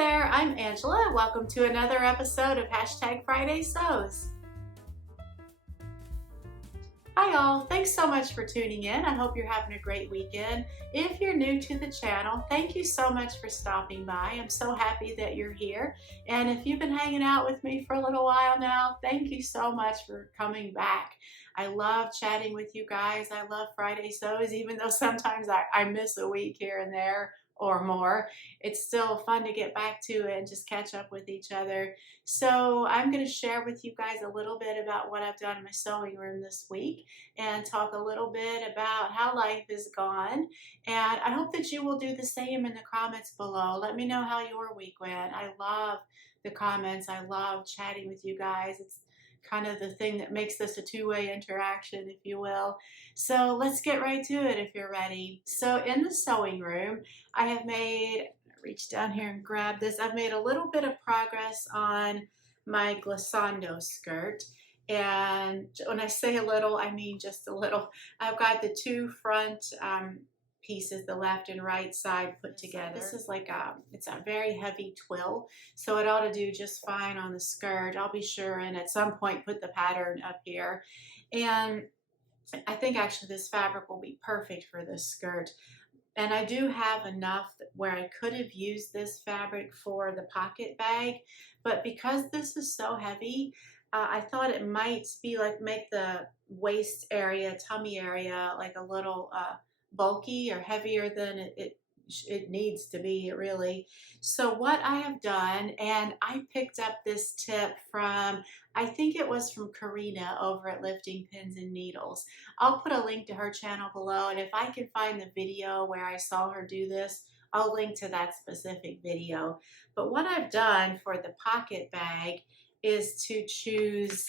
there, I'm Angela. Welcome to another episode of Hashtag Friday Sews. Hi y'all, thanks so much for tuning in. I hope you're having a great weekend. If you're new to the channel, thank you so much for stopping by. I'm so happy that you're here. And if you've been hanging out with me for a little while now, thank you so much for coming back. I love chatting with you guys. I love Friday Sews, even though sometimes I miss a week here and there or more. It's still fun to get back to it and just catch up with each other. So I'm going to share with you guys a little bit about what I've done in my sewing room this week and talk a little bit about how life is gone. And I hope that you will do the same in the comments below. Let me know how your week went. I love the comments. I love chatting with you guys. It's kind of the thing that makes this a two-way interaction, if you will. So let's get right to it if you're ready. So in the sewing room, I have made, reach down here and grab this, I've made a little bit of progress on my glissando skirt. And when I say a little, I mean just a little. I've got the two front pieces, the left and right side put together. This is like it's a very heavy twill, so it ought to do just fine on the skirt. I'll be sure and at some point put the pattern up here. And I think actually this fabric will be perfect for this skirt. And I do have enough where I could have used this fabric for the pocket bag, but because this is so heavy, I thought it might be like make the waist area, tummy area, like a little bulky or heavier than it needs to be, really. So what I have done, and I picked up this tip from, I think it was from Karina over at Lifting Pins and Needles. I'll put a link to her channel below, and if I can find the video where I saw her do this, I'll link to that specific video. But what I've done for the pocket bag is to choose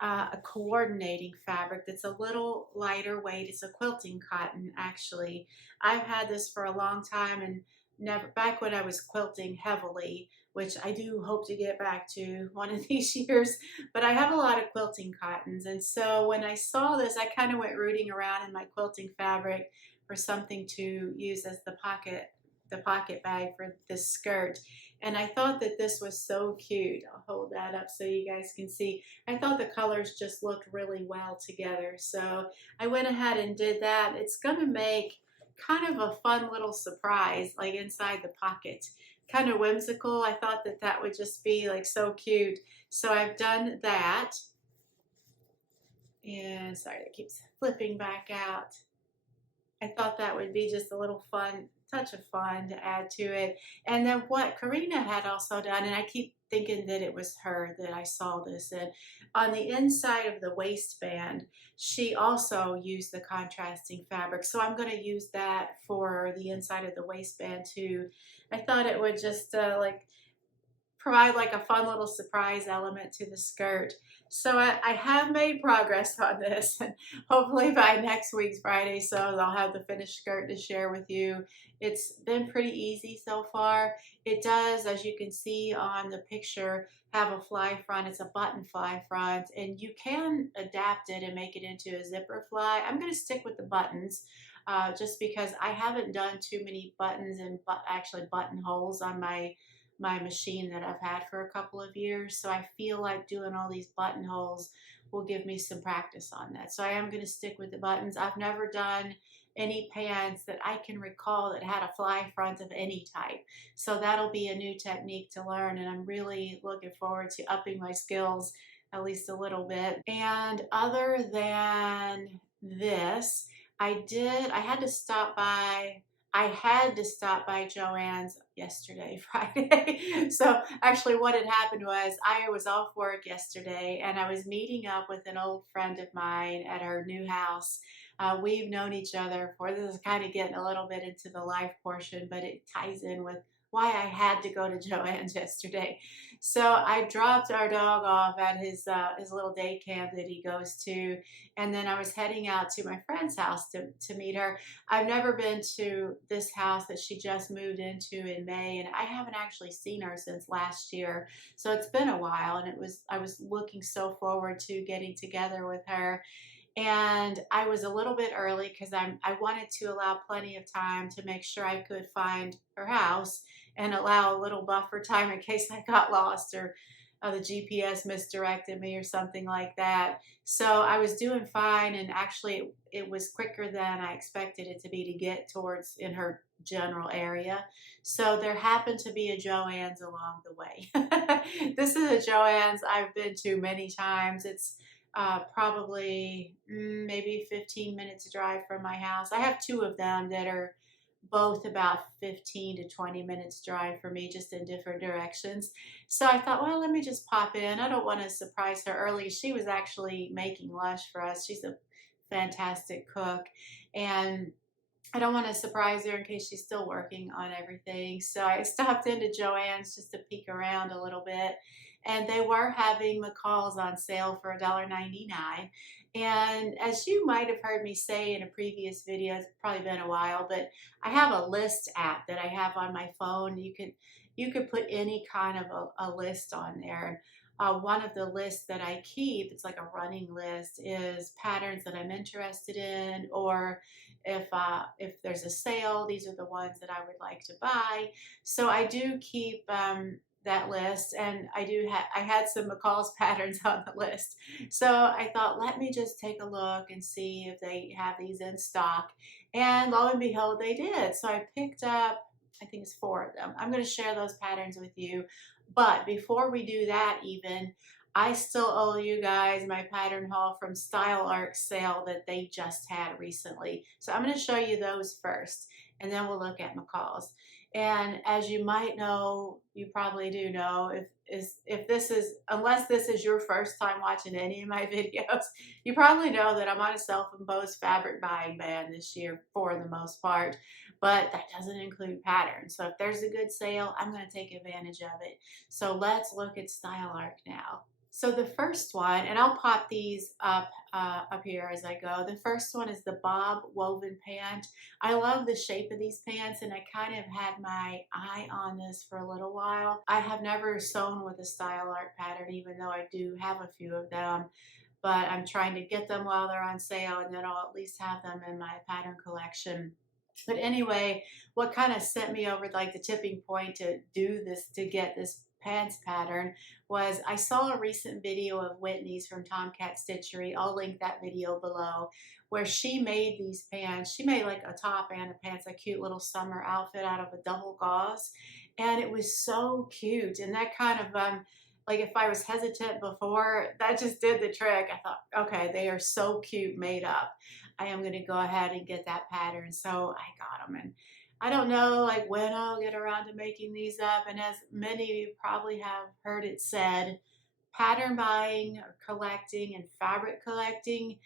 a coordinating fabric that's a little lighter weight. It's a quilting cotton, actually. I've had this for a long time, and never back when I was quilting heavily, which I do hope to get back to one of these years, but I have a lot of quilting cottons. And so when I saw this, I kind of went rooting around in my quilting fabric for something to use as the pocket bag for this skirt. And I thought that this was so cute. I'll hold that up so you guys can see. I thought the colors just looked really well together. So I went ahead and did that. It's going to make kind of a fun little surprise, like inside the pocket. Kind of whimsical. I thought that that would just be like so cute. So I've done that. And sorry, it keeps flipping back out. I thought that would be just a little fun, touch of fun to add to it. And then what Karina had also done, and I keep thinking that it was her that I saw this in, on the inside of the waistband, she also used the contrasting fabric. So I'm going to use that for the inside of the waistband too. I thought it would just like provide like a fun little surprise element to the skirt. So I have made progress on this, and hopefully by next week's Friday Sews I'll have the finished skirt to share with you. It's been pretty easy so far. It does, as you can see on the picture, have a fly front. It's a button fly front, and you can adapt it and make it into a zipper fly. I'm going to stick with the buttons just because I haven't done too many buttons and actually buttonholes on my machine that I've had for a couple of years. So I feel like doing all these buttonholes will give me some practice on that. So I am going to stick with the buttons. I've never done any pants that I can recall that had a fly front of any type. So that'll be a new technique to learn, and I'm really looking forward to upping my skills at least a little bit. And other than this, I had to stop by Joanns yesterday, Friday. So actually what had happened was I was off work yesterday, and I was meeting up with an old friend of mine at her new house. We've known each other for, this is kind of getting a little bit into the life portion, but it ties in with why I had to go to Joanns yesterday. So I dropped our dog off at his little day camp that he goes to, and then I was heading out to my friend's house to meet her. I've never been to this house that she just moved into in May, and I haven't actually seen her since last year. So it's been a while, and I was looking so forward to getting together with her. And I was a little bit early because I wanted to allow plenty of time to make sure I could find her house and allow a little buffer time in case I got lost or the GPS misdirected me or something like that. So I was doing fine, and actually it was quicker than I expected it to be to get towards in her general area. So there happened to be a Joann's along the way. This is a Joann's I've been to many times. It's probably maybe 15 minutes drive from my house. I have two of them that are both about 15 to 20 minutes drive for me, just in different directions. So I thought, well, let me just pop in. I don't want to surprise her early. She was actually making lunch for us. She's a fantastic cook. And I don't want to surprise her in case she's still working on everything. So I stopped into Joann's just to peek around a little bit. And they were having McCalls on sale for $1.99. And as you might have heard me say in a previous video, it's probably been a while, but I have a list app that I have on my phone. You could put any kind of a list on there. One of the lists that I keep, it's like a running list, is patterns that I'm interested in, or if there's a sale, these are the ones that I would like to buy. So I do keep that list, and I had some McCall's patterns on the list. So I thought, let me just take a look and see if they have these in stock. And lo and behold, they did. So I picked up, I think it's 4 of them. I'm going to share those patterns with you. But before we do that even, I still owe you guys my pattern haul from Style Arc sale that they just had recently. So I'm going to show you those first, and then we'll look at McCall's. And as you might know, you probably do know, if this is, unless this is your first time watching any of my videos, you probably know that I'm on a self-imposed fabric buying ban this year for the most part, but that doesn't include patterns. So if there's a good sale, I'm going to take advantage of it. So let's look at Style Arc now. So the first one, and I'll pop these up here as I go. The first one is the Bob Woven Pant. I love the shape of these pants, and I kind of had my eye on this for a little while. I have never sewn with a Style Arc pattern, even though I do have a few of them. But I'm trying to get them while they're on sale, and then I'll at least have them in my pattern collection. But anyway, what kind of sent me over like the tipping point to do this, to get this pants pattern, was I saw a recent video of Whitney's from Tomcat Stitchery. I'll link that video below, where she made these pants. She made like a top and a pants, a cute little summer outfit out of a double gauze, and it was so cute. And that kind of like, if I was hesitant before, that just did the trick. I thought, okay, they are so cute made up. I am going to go ahead and get that pattern. So I got them, and I don't know like when I'll get around to making these up. And as many of you probably have heard it said, pattern buying or collecting and fabric collecting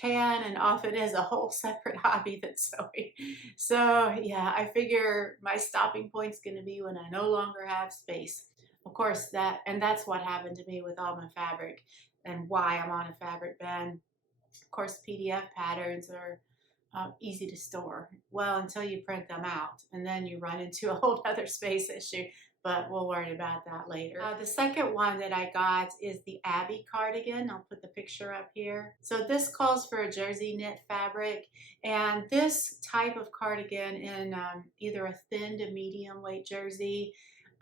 can and often is a whole separate hobby than sewing. So yeah, I figure my stopping point's going to be when I no longer have space. Of course, that's what happened to me with all my fabric, and why I'm on a fabric ban. Of course, PDF patterns are easy to store. Well, until you print them out, and then you run into a whole other space issue, but we'll worry about that later. The second one that I got is the Abby cardigan. I'll put the picture up here. So this calls for a jersey knit fabric, and this type of cardigan in either a thin to medium weight jersey.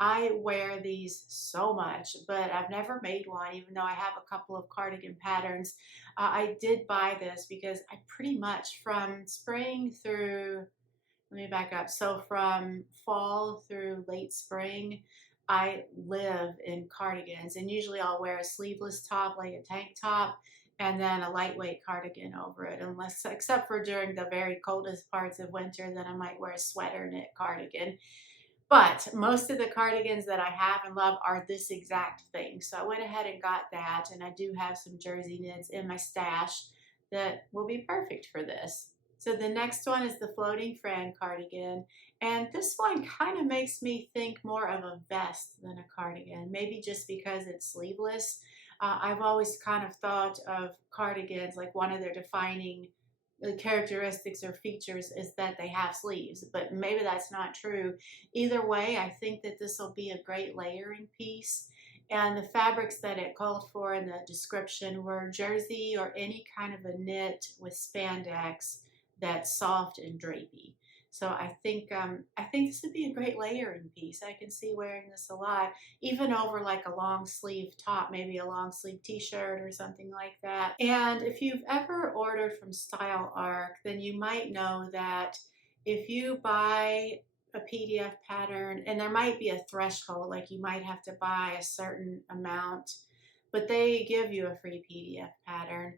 I wear these so much, but I've never made one, even though I have a couple of cardigan patterns. I did buy this because I pretty much, from spring through, let me back up. So from fall through late spring, I live in cardigans, and usually I'll wear a sleeveless top, like a tank top, and then a lightweight cardigan over it, except for during the very coldest parts of winter, then I might wear a sweater knit cardigan. But most of the cardigans that I have and love are this exact thing. So I went ahead and got that, and I do have some jersey knits in my stash that will be perfect for this. So the next one is the Floating Fran cardigan, and this one kind of makes me think more of a vest than a cardigan, maybe just because it's sleeveless. I've always kind of thought of cardigans like one of their defining characteristics or features is that they have sleeves, but maybe that's not true. Either way, I think that this will be a great layering piece. And the fabrics that it called for in the description were jersey or any kind of a knit with spandex that's soft and drapey. So I think this would be a great layering piece. I can see wearing this a lot, even over like a long sleeve top, maybe a long sleeve t-shirt or something like that. And if you've ever ordered from Style Arc, then you might know that if you buy a PDF pattern, and there might be a threshold, like you might have to buy a certain amount, but they give you a free PDF pattern,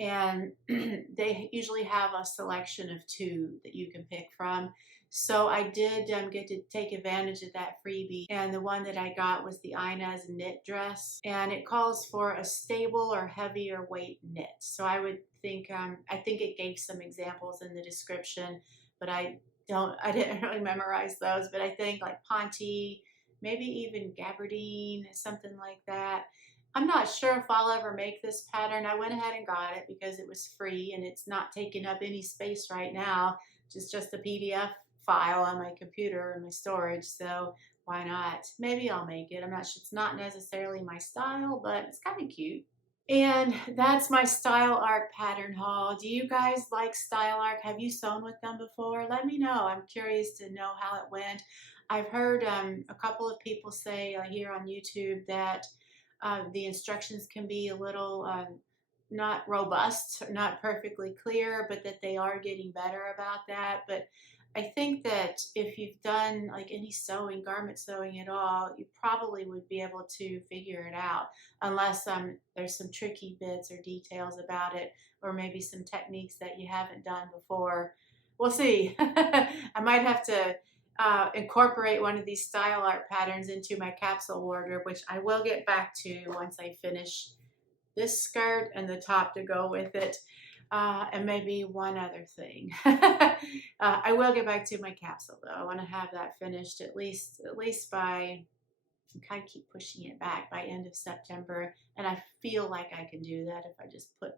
and they usually have a selection of 2 that you can pick from. So I did get to take advantage of that freebie, and the one that I got was the Ines knit dress, and it calls for a stable or heavier weight knit. So I would think, I think it gave some examples in the description, but I didn't really memorize those, but I think like Ponte, maybe even gabardine, something like that. I'm not sure if I'll ever make this pattern. I went ahead and got it because it was free and it's not taking up any space right now. It's just a PDF file on my computer and my storage, so why not? Maybe I'll make it. I'm not sure. It's not necessarily my style, but it's kind of cute. And that's my Style Arc pattern haul. Do you guys like Style Arc? Have you sewn with them before? Let me know. I'm curious to know how it went. I've heard a couple of people say here on YouTube that the instructions can be a little not robust, not perfectly clear, but that they are getting better about that. But I think that if you've done like any sewing, garment sewing at all, you probably would be able to figure it out, unless there's some tricky bits or details about it, or maybe some techniques that you haven't done before. We'll see. I might have to incorporate one of these Style Arc patterns into my capsule wardrobe, which I will get back to once I finish this skirt and the top to go with it. And maybe one other thing. I will get back to my capsule though. I want to have that finished at least by, I kind of keep pushing it back, by end of September. And I feel like I can do that if I just put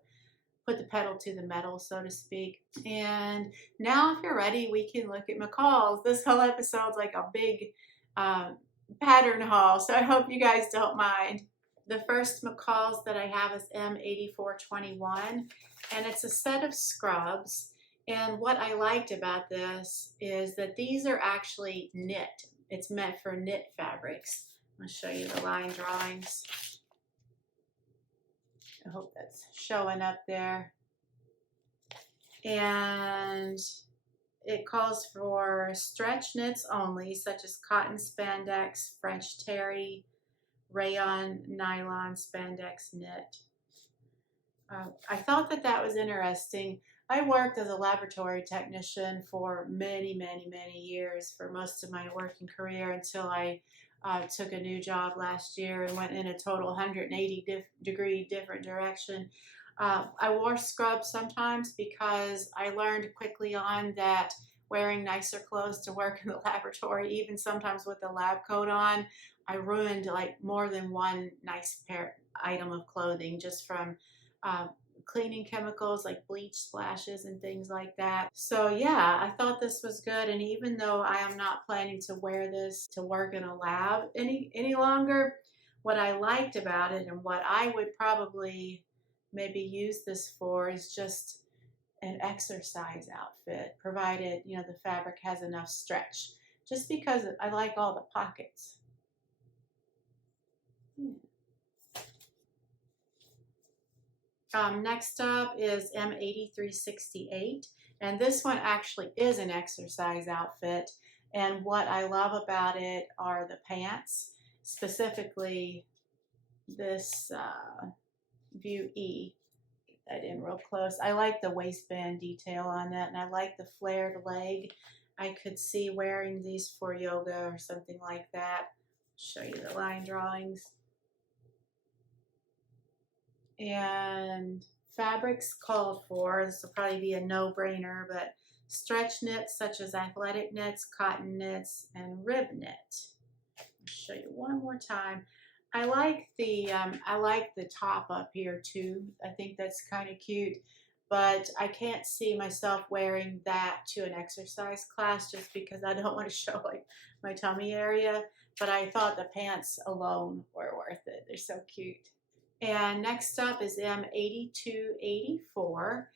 the pedal to the metal, so to speak. And now if you're ready, we can look at McCalls. This whole episode's like a big pattern haul, so I hope you guys don't mind. The first McCalls that I have is M8421, and it's a set of scrubs. And what I liked about this is that these are actually knit. It's meant for knit fabrics. I'll show you the line drawings. I hope that's showing up there. And it calls for stretch knits only, such as cotton spandex, French terry, rayon, nylon, spandex knit. I thought that was interesting. I worked as a laboratory technician for many, many, many years, for most of my working career, until I took a new job last year and went in a total 180-degree different direction. I wore scrubs sometimes because I learned quickly on that wearing nicer clothes to work in the laboratory, even sometimes with the lab coat on, I ruined like more than one nice item of clothing just from cleaning chemicals like bleach splashes and things like that. So yeah, I thought this was good, and even though I am not planning to wear this to work in a lab any longer, what I liked about it and what I would probably maybe use this for is just an exercise outfit, provided the fabric has enough stretch, just because I like all the pockets. Next up is M8368, and this one actually is an exercise outfit, and what I love about it are the pants, specifically this View E. Get that in real close. I like the waistband detail on that, and I like the flared leg. I could see wearing these for yoga or something like that. Show you the line drawings. And fabrics called for, this will probably be a no-brainer, but stretch knits such as athletic knits, cotton knits, and rib knit. I'll show you one more time. I like the top up here too. I think that's kind of cute, but I can't see myself wearing that to an exercise class just because I don't want to show like my tummy area. But I thought the pants alone were worth it. They're so cute. And next up is M8284.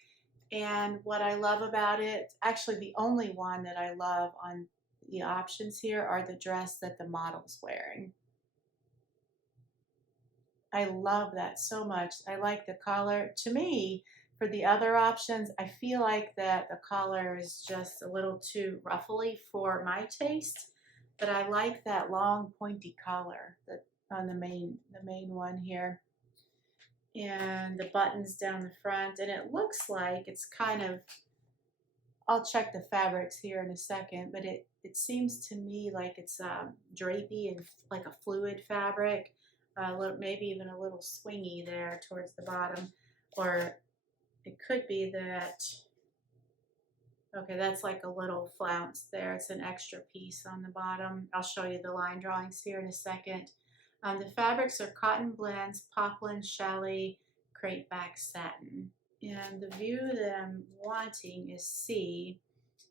And what I love about it, actually the only one that I love on the options here are the dress that the model's wearing. I love that so much. I like the collar. To me, for the other options, I feel like that the collar is just a little too ruffly for my taste, but I like that long pointy collar that on the main one here. And the buttons down the front, and it looks like it's kind of, I'll check the fabrics here in a second, but it seems to me like it's drapey and like a fluid fabric, maybe even a little swingy there towards the bottom, or it could be that, okay, that's like a little flounce there. It's an extra piece on the bottom. I'll show you the line drawings here in a second. The fabrics are cotton blends, poplin, challis, crepeback satin. And the view that I'm wanting is C,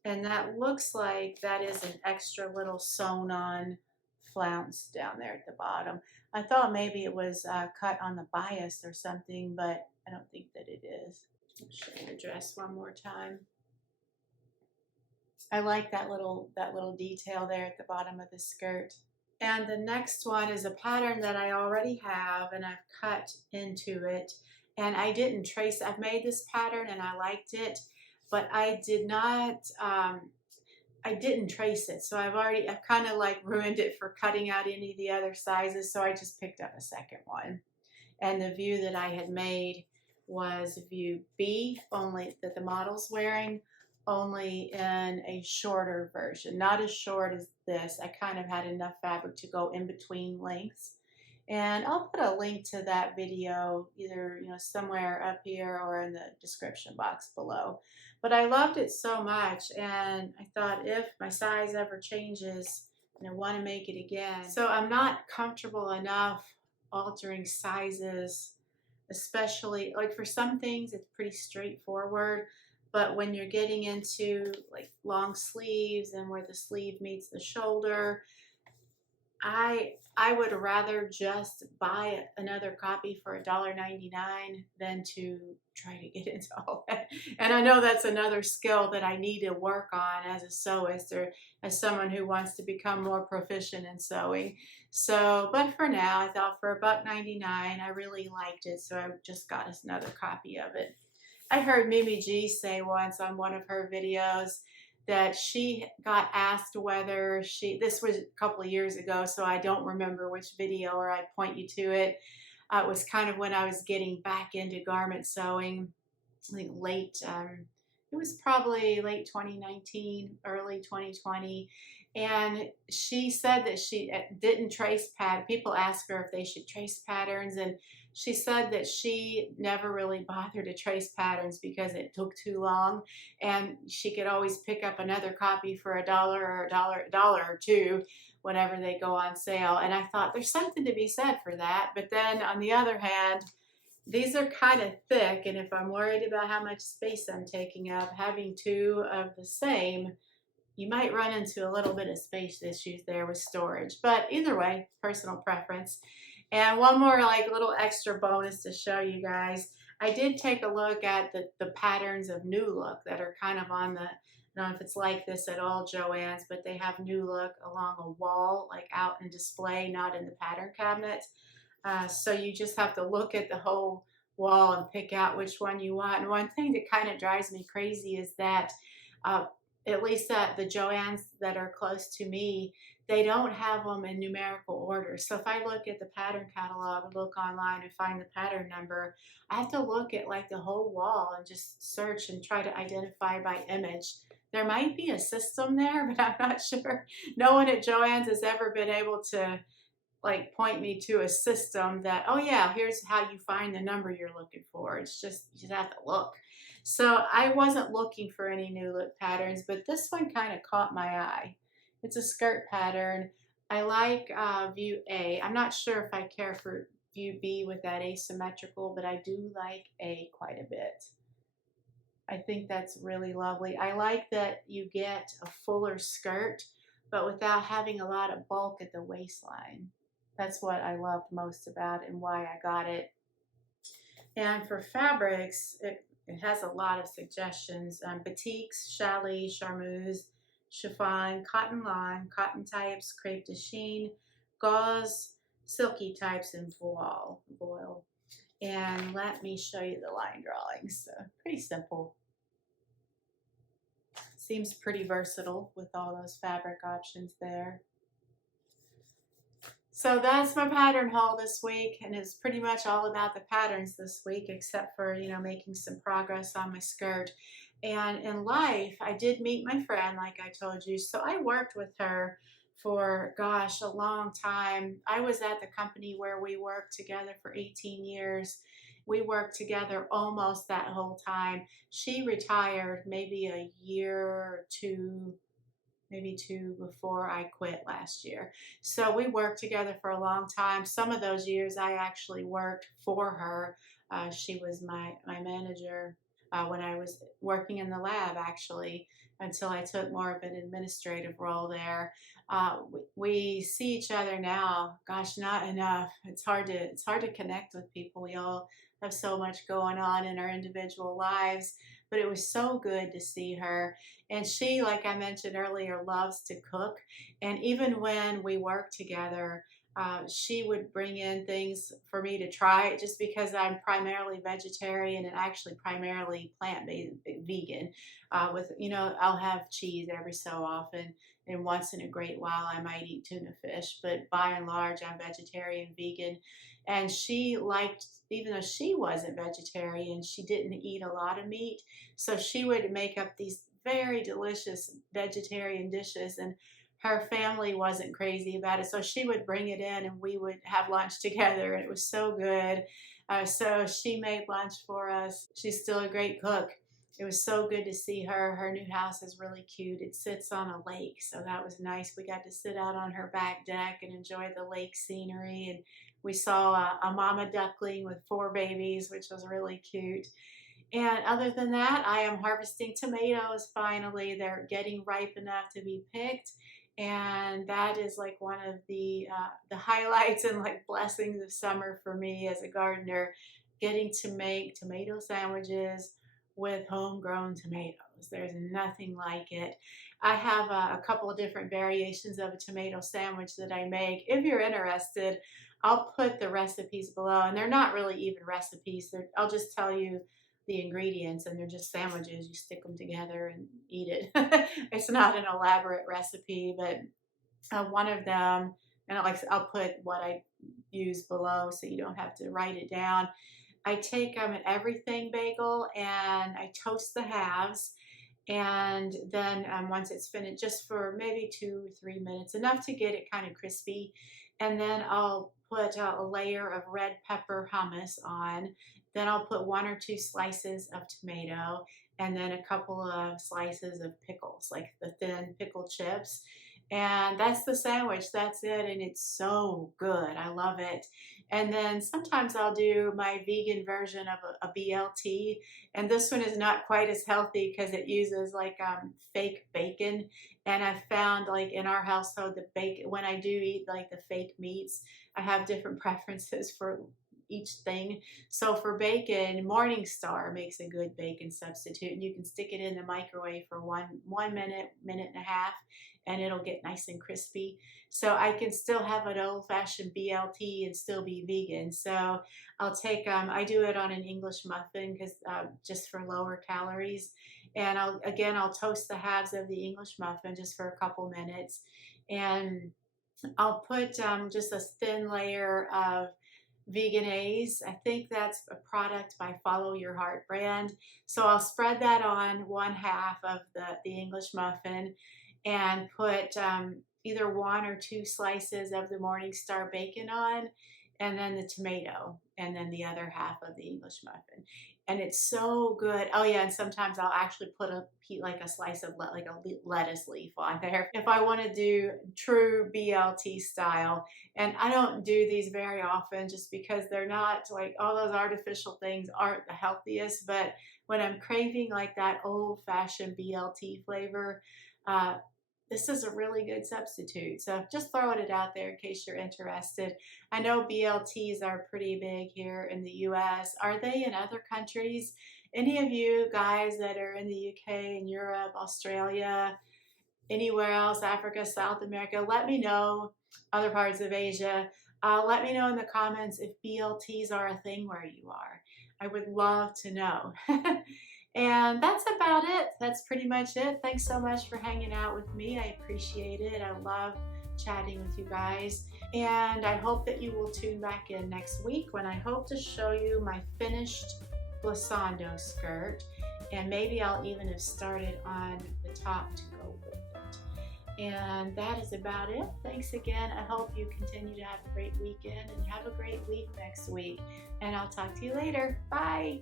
and that looks like that is an extra little sewn on flounce down there at the bottom. I thought maybe it was cut on the bias or something, but I don't think that it is. I'll show you the dress one more time. I like that little detail there at the bottom of the skirt. And the next one is a pattern that I already have, and I've cut into it. And I didn't trace, I've made this pattern and I liked it, but I didn't trace it. So I've kind of like ruined it for cutting out any of the other sizes. So I just picked up a second one. And the view that I had made was view B, only that the model's wearing, only in a shorter version. Not as short as this. I kind of had enough fabric to go in between lengths. And I'll put a link to that video either somewhere up here or in the description box below. But I loved it so much, and I thought if my size ever changes and I want to make it again. So I'm not comfortable enough altering sizes, especially like for some things it's pretty straightforward, but when you're getting into like long sleeves and where the sleeve meets the shoulder, I would rather just buy another copy for $1.99 than to try to get into all that. And I know that's another skill that I need to work on as a sewist or as someone who wants to become more proficient in sewing. So, but for now, I thought for $1.99, I really liked it, so I just got us another copy of it. I heard Mimi G say once on one of her videos that she got asked whether this was a couple of years ago, so I don't remember which video, or I'd point you to it. It was kind of when I was getting back into garment sewing, I think it was probably late 2019, early 2020. And she said that she didn't trace pattern. People ask her if they should trace patterns, and she said that she never really bothered to trace patterns because it took too long, and she could always pick up another copy for $1 or a dollar or two whenever they go on sale. And I thought there's something to be said for that. But then on the other hand, these are kind of thick, and if I'm worried about how much space I'm taking up, having two of the same, you might run into a little bit of space issues there with storage. But either way, personal preference. And one more like little extra bonus to show you guys. I did take a look at the patterns of New Look that are kind of on the, I don't know if it's like this at all, Joanns, but they have New Look along a wall, like out in display, not in the pattern cabinet. So you just have to look at the whole wall and pick out which one you want. And one thing that kind of drives me crazy is that at least the Joanns that are close to me, they don't have them in numerical order. So if I look at the pattern catalog and look online and find the pattern number, I have to look at like the whole wall and just search and try to identify by image. There might be a system there, but I'm not sure. No one at Joanns has ever been able to like point me to a system that, oh yeah, here's how you find the number you're looking for. It's just, you just have to look. So I wasn't looking for any New Look patterns, but this one kind of caught my eye. It's a skirt pattern. I like view A. I'm not sure if I care for view B with that asymmetrical, but I do like A quite a bit. I think that's really lovely. I like that you get a fuller skirt, but without having a lot of bulk at the waistline. That's what I loved most about it and why I got it. And for fabrics, It has a lot of suggestions. Batiks, challis, charmeuse, chiffon, cotton lawn, cotton types, crepe de chine, gauze, silky types, and voile. And let me show you the line drawings. Pretty simple. Seems pretty versatile with all those fabric options there. So that's my pattern haul this week, and it's pretty much all about the patterns this week, except for, making some progress on my skirt. And in life, I did meet my friend, like I told you. So I worked with her for, gosh, a long time. I was at the company where we worked together for 18 years. We worked together almost that whole time. She retired maybe a year or two, maybe two before I quit last year. So we worked together for a long time. Some of those years I actually worked for her. She was my manager when I was working in the lab, actually, until I took more of an administrative role there. We see each other now. Gosh, not enough. It's hard to connect with people. We all have so much going on in our individual lives, but it was so good to see her. And she, like I mentioned earlier, loves to cook. And even when we work together, she would bring in things for me to try just because I'm primarily vegetarian and actually primarily plant-based vegan. I'll have cheese every so often, and once in a great while I might eat tuna fish, but by and large I'm vegetarian, vegan. And she liked, even though she wasn't vegetarian, she didn't eat a lot of meat. So she would make up these very delicious vegetarian dishes, and her family wasn't crazy about it. So she would bring it in and we would have lunch together, and it was so good. So she made lunch for us. She's still a great cook. It was so good to see her. Her new house is really cute. It sits on a lake, so that was nice. We got to sit out on her back deck and enjoy the lake scenery, and we saw a mama duckling with 4 babies, which was really cute. And other than that, I am harvesting tomatoes finally. They're getting ripe enough to be picked. And that is like one of the highlights and like blessings of summer for me as a gardener, getting to make tomato sandwiches with homegrown tomatoes. There's nothing like it. I have a couple of different variations of a tomato sandwich that I make. If you're interested, I'll put the recipes below, and they're not really even recipes. I'll just tell you the ingredients, and they're just sandwiches. You stick them together and eat it. It's not an elaborate recipe, but one of them, and I'll put what I use below so you don't have to write it down. I take an everything bagel and I toast the halves, and then once it's finished, just for maybe 2 or 3 minutes, enough to get it kind of crispy, and then I'll put a layer of red pepper hummus on. Then I'll put 1 or 2 slices of tomato, and then a couple of slices of pickles, like the thin pickle chips. And that's the sandwich. That's it. And it's so good. I love it. And then sometimes I'll do my vegan version of a BLT. And this one is not quite as healthy because it uses like fake bacon. And I found like in our household, the bacon, when I do eat like the fake meats, I have different preferences for each thing. So for bacon, MorningStar makes a good bacon substitute, and you can stick it in the microwave for one minute, minute and a half, and it'll get nice and crispy. So I can still have an old-fashioned BLT and still be vegan. So I'll take, I do it on an English muffin because just for lower calories. And I'll toast the halves of the English muffin just for a couple minutes, and I'll put just a thin layer of Vegenaise. I think that's a product by Follow Your Heart brand. So I'll spread that on 1/2 of the English muffin and put either 1 or 2 slices of the Morningstar bacon on, and then the tomato, and then the other half of the English muffin. And it's so good. Oh yeah, and sometimes I'll actually put like a slice of like a lettuce leaf on there if I want to do true BLT style. And I don't do these very often just because they're not, like, all those artificial things aren't the healthiest. But when I'm craving like that old-fashioned BLT flavor, this is a really good substitute. So just throwing it out there in case you're interested. I know BLTs are pretty big here in the US. Are they in other countries? Any of you guys that are in the UK and Europe, Australia, anywhere else, Africa, South America, let me know. Other parts of Asia, let me know in the comments if BLTs are a thing where you are. I would love to know. And that's about it. That's pretty much it. Thanks so much for hanging out with me. I appreciate it. I love chatting with you guys. And I hope that you will tune back in next week when I hope to show you my finished glissando skirt. And maybe I'll even have started on the top to go with it. And that is about it. Thanks again. I hope you continue to have a great weekend and have a great week next week. And I'll talk to you later. Bye.